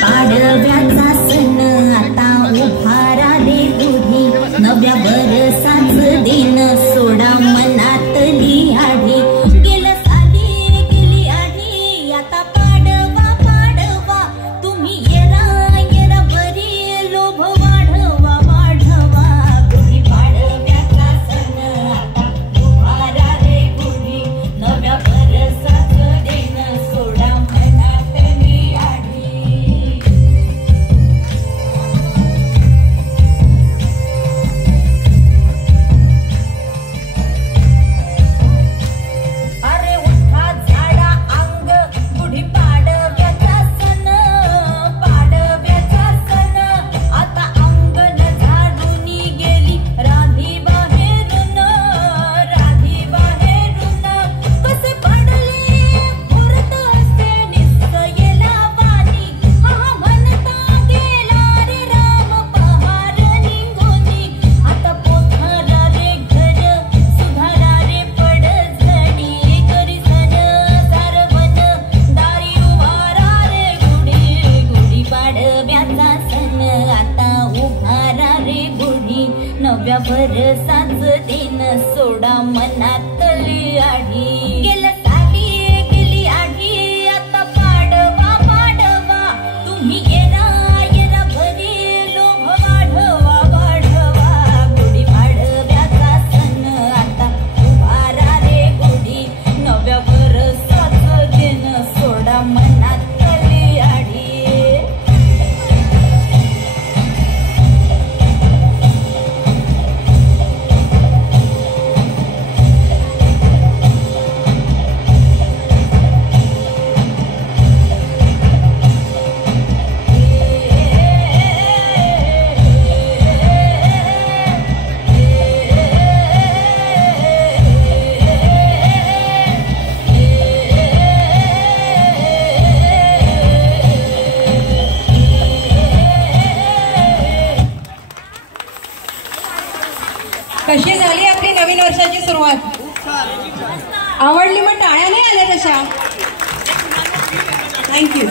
पाडव्याचा सण आता उभारा रे गुढी, नव्या बरसाच दिन सोडा मनातली आढी. गेलं साली गेली आढी, आता पाडवा पाडवा तुम्ही येरा येरा बरी लोभ वाढवा वाढवा. गुढी पाडव्याचा सण आता उभारा रे गुढी, नव्या बरसाच दिन सोडा मनातली आढी. नव्या बरसाच दिन सोडा मनातली आढी. गेलं साली गेली आढी, आता पाडवा पाडवा तुम्ही येरा येरा भरी लोभ वाढवा वाढवा. गुढी पाडव्याचा सण आता उभारा रे गुढी, नव्या बरसाच दिन सोडा मनातली आढी. कशी झाली आपली नवीन वर्षाची सुरुवात? आवडली? मग टाळ्या नाही आल्या तशा? थँक्यू.